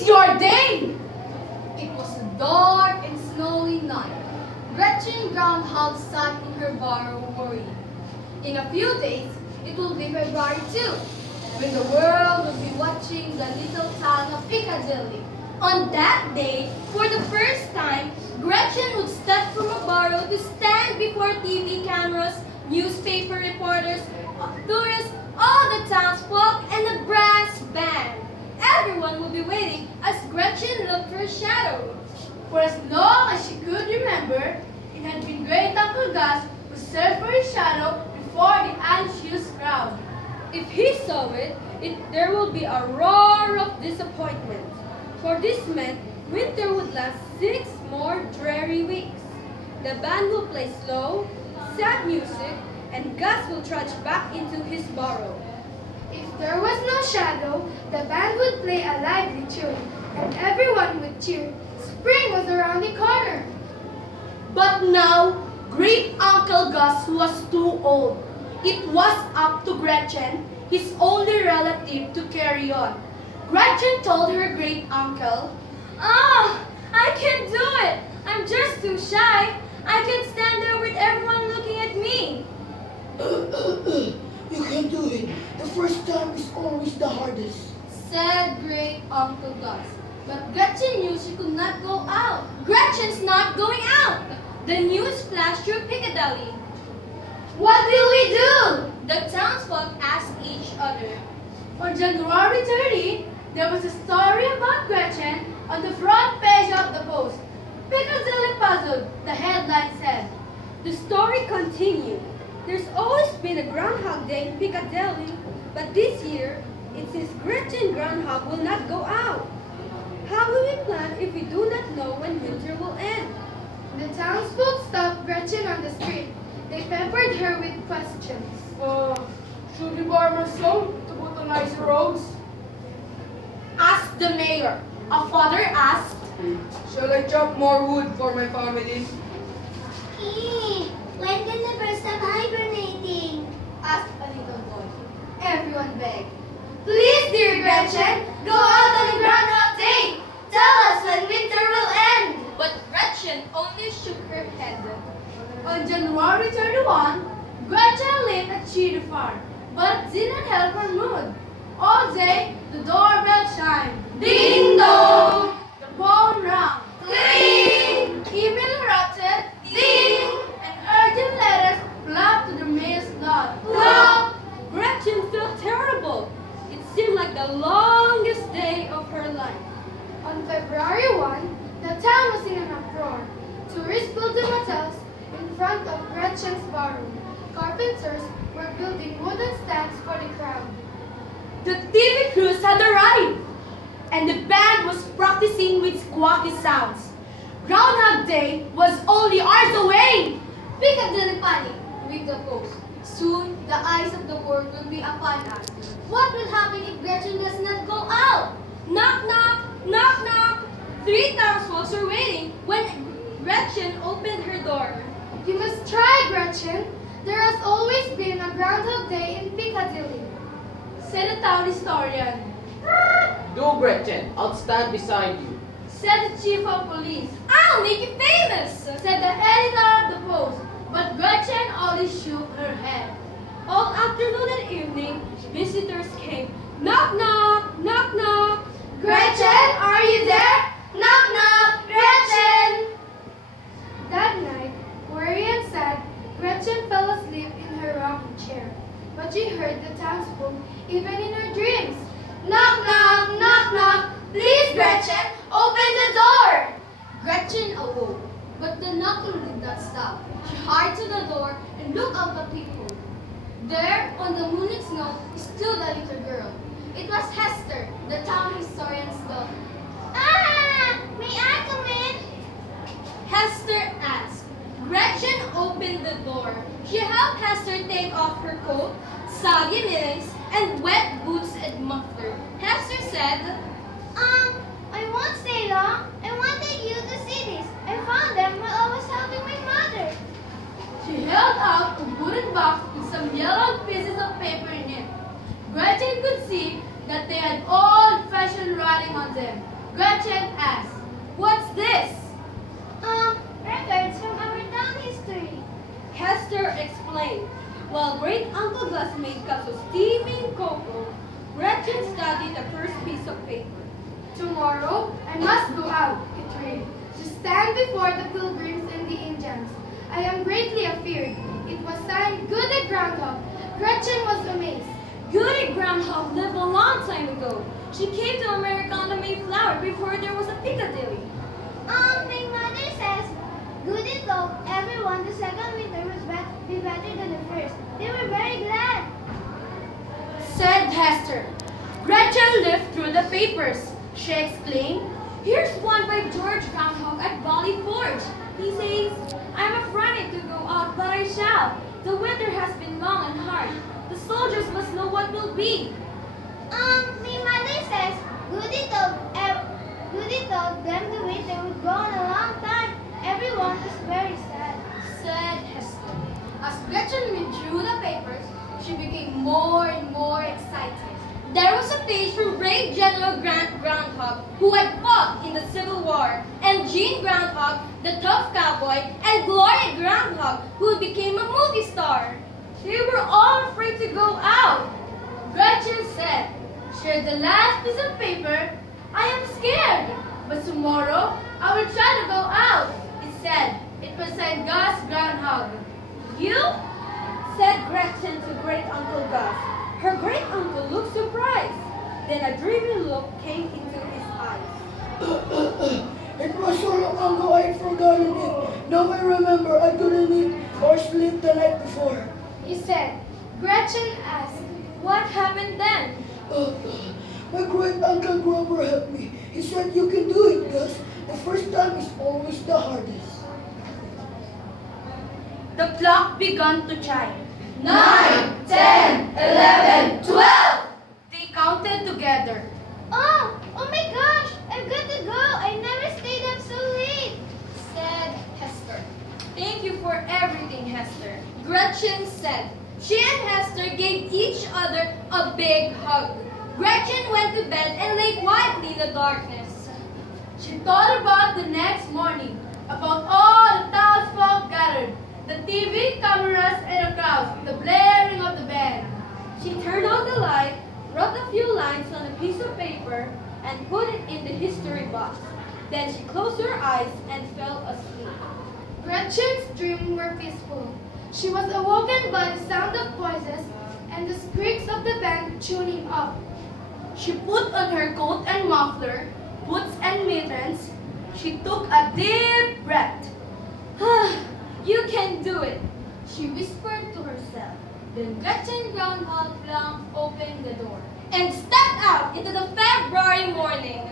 is your day! It was a dark and snowy night. Gretchen Groundhog sat in her burrow worrying. In a few days, it will be February 2, when the world will be watching the little town of Piccadilly. On that day, for the first time, Gretchen would step from a burrow to stand before TV cameras, newspaper reporters, tourists, all the townsfolk, and the brass band. Everyone would be waiting as Gretchen looked for a shadow. For as long as she could remember, it had been Great Uncle Gus who served for his shadow before the anxious crowd. If he saw it, there would be a roar of disappointment. For this meant winter would last 6 more dreary weeks. The band will play slow, sad music, and Gus will trudge back into his burrow. If there was no shadow, the band would play a lively tune, and everyone would cheer. Spring was around the corner. But now, Great Uncle Gus was too old. It was up to Gretchen, his only relative, to carry on. Gretchen told her great uncle, I can't do it. I'm just too shy. I can't stand there with everyone looking at me. You can do it. The first time is always the hardest. Said Great Uncle Gus. But Gretchen knew she could not go out. Gretchen's not going out. The news flashed through Piccadilly. "What will we do?" The townsfolk asked each other. On January 30, there was a story about Gretchen on the front page of the Post. Piccadilly puzzled, the headline said. The story continued. There's always been a Groundhog Day in Piccadilly, but this year, it says Gretchen Groundhog will not go out. How will we plan if we do not know when winter will end? The townsfolk stopped Gretchen on the street. They peppered her with questions. Should we buy my son to put on nicer roads? Asked the mayor. A father asked, Shall I chop more wood for my family? When can the birds stop hibernating? Asked a little boy. Everyone begged. "Please, dear Gretchen, go out on the Groundhog Day. Tell us when winter will end." But Gretchen only shook her head. On January 31, Gretchen lit a cheery fire, but it didn't help her mood. All day, the doorbell chimed. Ding dong! The phone rang. Cling! Email erupted. Ding! And urgent letters flapped to the mail slot. Plop! Gretchen felt terrible. It seemed like the longest day of her life. On February 1, the town was in an uproar. Tourists built the hotels in front of Gretchen's burrow. Carpenters were building wooden stands for the crowd. The TV crews had arrived, and the band was practicing with squawky sounds. Groundhog Day was only hours away. Piccadilly panic with the Post. Soon, the eyes of the world will be upon us. What will happen if Gretchen does not go out? Knock, knock, knock, knock. 3 townsfolk were waiting when Gretchen opened her door. You must try, Gretchen. There has always been a Groundhog Day in Piccadilly. Said the town historian. Do, Gretchen. I'll stand beside you. Said the chief of police. I'll make you famous. Said the editor of the Post. But Gretchen only shook her head. All afternoon and evening, visitors came. Knock, knock, knock, knock. Gretchen, are you there? Knock, knock, Gretchen! That night, weary and sad, Gretchen fell asleep in her rocking chair. But she heard the townsfolk even in her dreams. Knock, knock, knock, knock. Please, Gretchen, open the door. Gretchen awoke, but the knocking did not stop. She hurried to the door and looked out the peephole. There, on the moonlit snow, stood a little girl. It was Hester, the town historian's daughter. May I come in? Hester asked. Gretchen opened the door. She helped Hester take off her coat, soggy mittens, and wet boots and muffler. Hester said, I won't stay long. I wanted you to see these. I found them while I was helping my mother. She held out a wooden box with some yellowed pieces of paper in it. Gretchen could see that they had old-fashioned writing on them. Gretchen asked, "What's this?" Records from our town history. Hester explained. While Great Uncle Gus made cups of steaming cocoa, Gretchen studied the first piece of paper. Tomorrow, I must go out, it read, to stand before the pilgrims and the Indians. I am greatly afeared. It was signed Goody Groundhog. Gretchen was amazed. Goody Groundhog lived a long time ago. She came to America on the Mayflower before there was a Piccadilly. My mother says Goody told everyone the second winter was be better than the first. They were very glad. Said Hester. Gretchen lived through the papers. She exclaimed, Here's one by George Groundhog at Valley Forge. He says, I'm afraid to go out, but I shall. The winter has been long and hard. The soldiers must know what will be. My mother says Goody told them the winter would go on a long time. Everyone was very sad. Said Hester. As Gretchen withdrew the papers, she became more and more excited. There was a page from brave General Grant Groundhog, who had fought in the Civil War, and Jean Groundhog, the tough cowboy, and Gloria Groundhog, who became a movie star. They were all afraid to go out. Gretchen said, "Share the last piece of paper. I am scared, but tomorrow I will try to go out." It said, it was signed Gus Groundhog. You? Said Gretchen to Great Uncle Gus. Her great uncle looked surprised. Then a dreamy look came into his eyes. It was so long ago I'd forgotten it. Now I remember I couldn't eat or sleep the night before. He said. Gretchen asked, What happened then? My great uncle Grover helped me. He said you can do it, Gus. The first time is always the hardest. The clock began to chime. 9, 10, 11, 12. They counted together. Oh my gosh! I've got to go. I never stayed up so late. Said Hester. Thank you for everything, Hester. Gretchen said. She and Hester gave each other a big hug. Gretchen went to bed and lay quietly in the darkness. She thought about the next morning, about all the townsfolk gathered, the TV cameras and the crowds, the blaring of the band. She turned on the light, wrote a few lines on a piece of paper, and put it in the history box. Then she closed her eyes and fell asleep. Gretchen's dreams were peaceful. She was awoken by the sound of voices and the squeaks of the band tuning up. She put on her coat and muffler, boots and mittens. She took a deep breath. You can do it, she whispered to herself. Then Gretchen Groundhog opened the door and stepped out into the February morning.